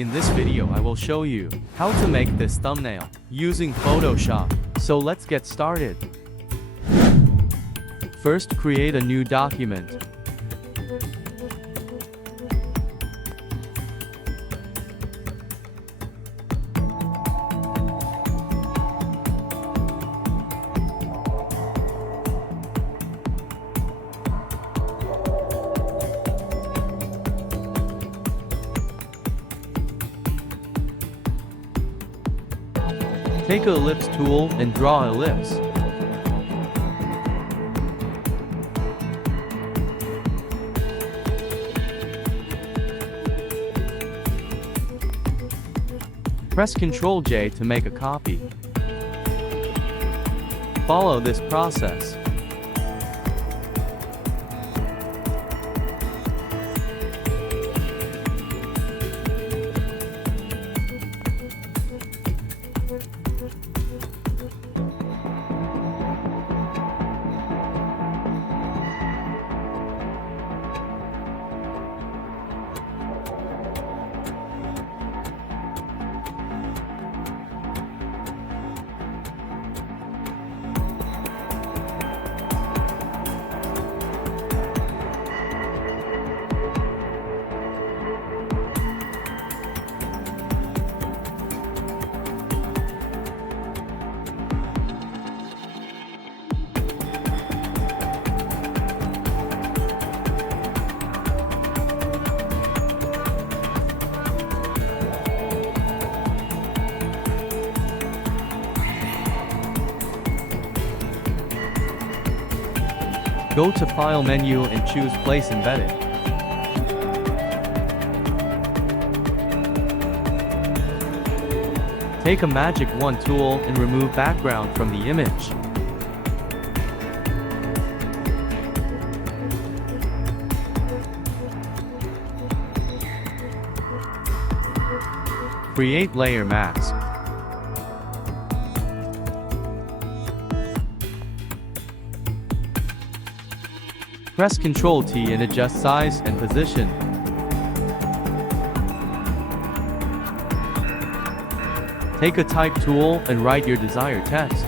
In this video I will show you how to make this thumbnail using Photoshop. So let's get started. First, create a new document. Take an ellipse tool and draw an ellipse. Press Ctrl J to make a copy. Follow this process. Go to File menu and choose Place Embedded. Take a Magic Wand tool and remove background from the image. Create layer mask. Press Ctrl T and adjust size and position. Take a type tool and write your desired text.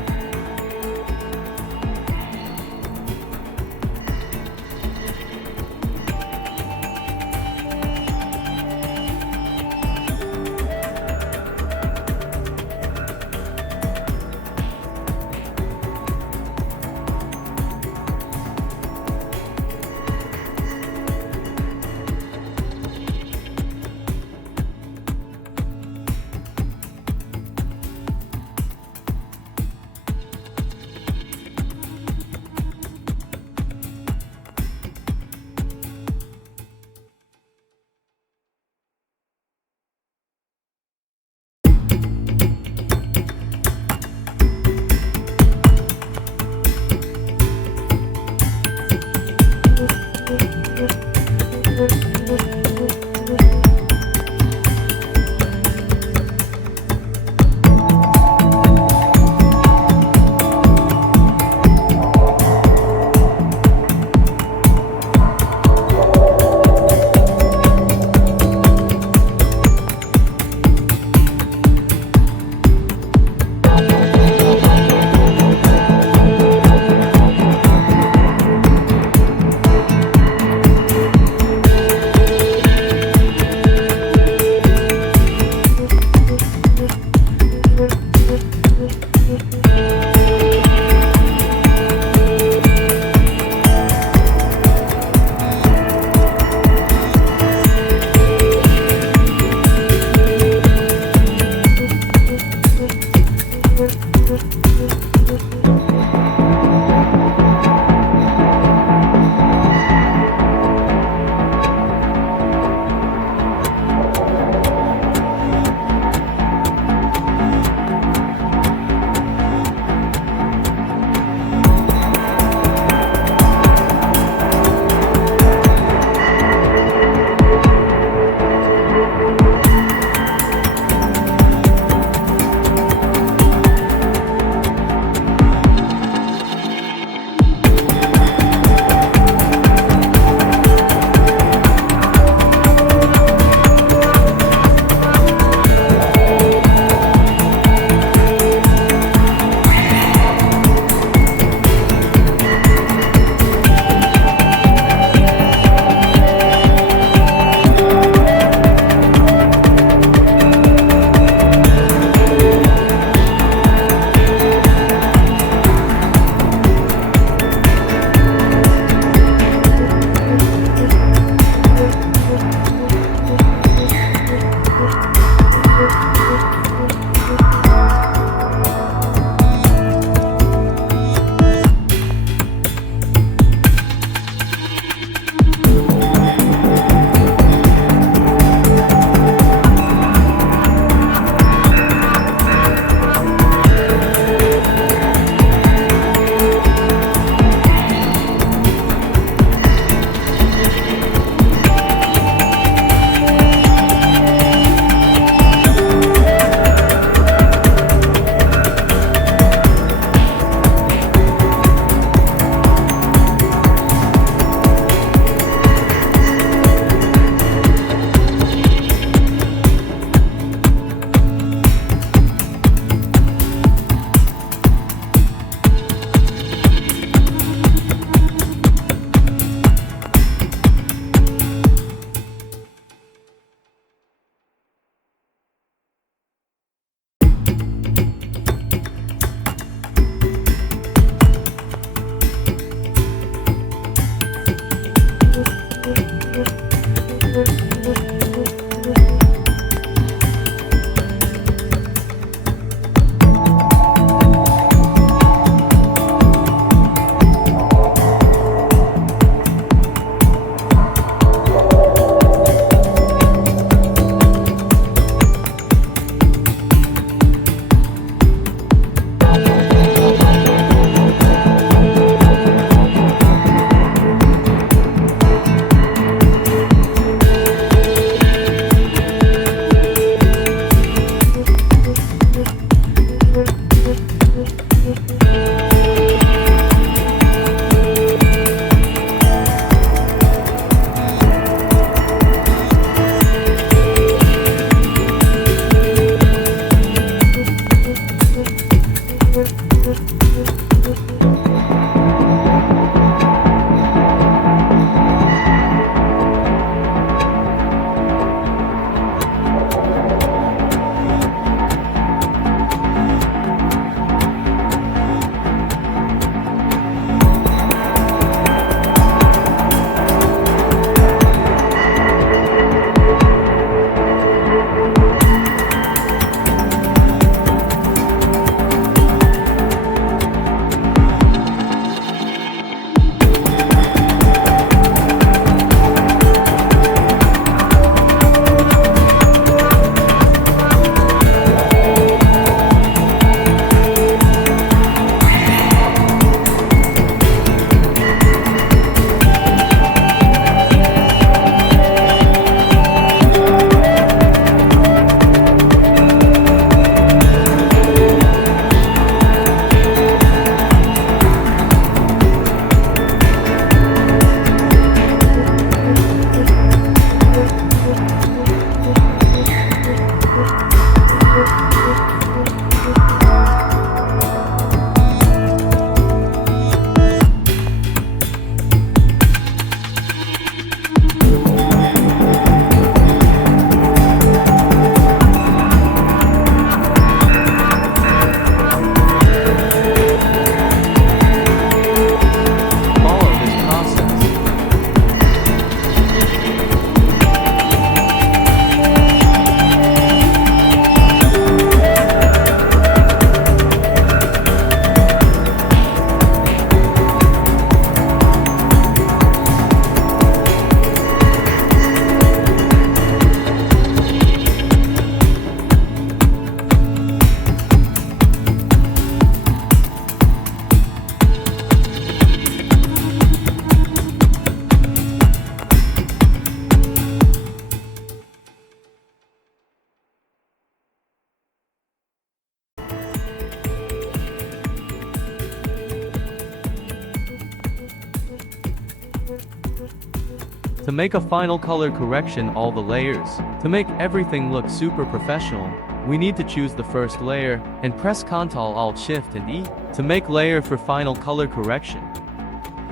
To make a final color correction all the layers. To make everything look super professional, we need to choose the first layer, and press Ctrl Alt Shift and E. To make layer for final color correction,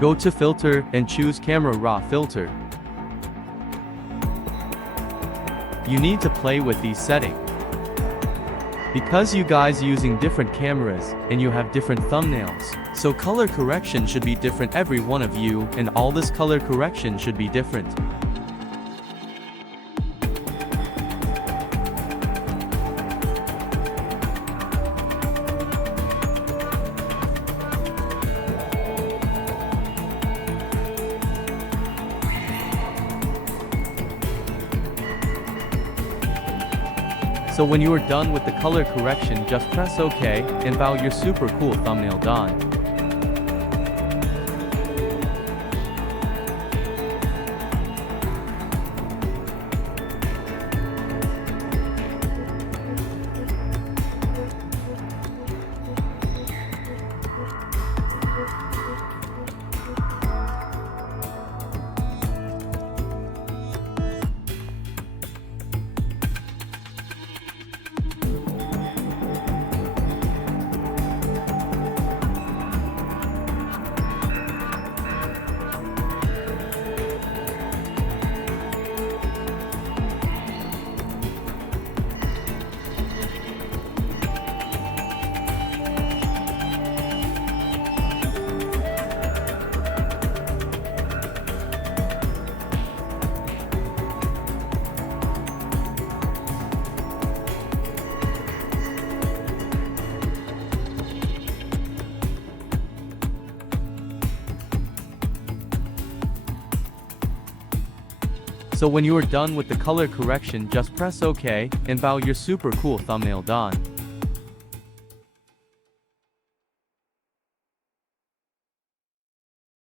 go to Filter and choose Camera Raw Filter. You need to play with these settings. Because you guys using different cameras, and you have different thumbnails, so color correction should be different every one of you, and all this color correction should be different. So when you are done with the color correction, just press OK, and bow, your super cool thumbnail done. So when you are done with the color correction, just press OK, and bow, your super cool thumbnail done.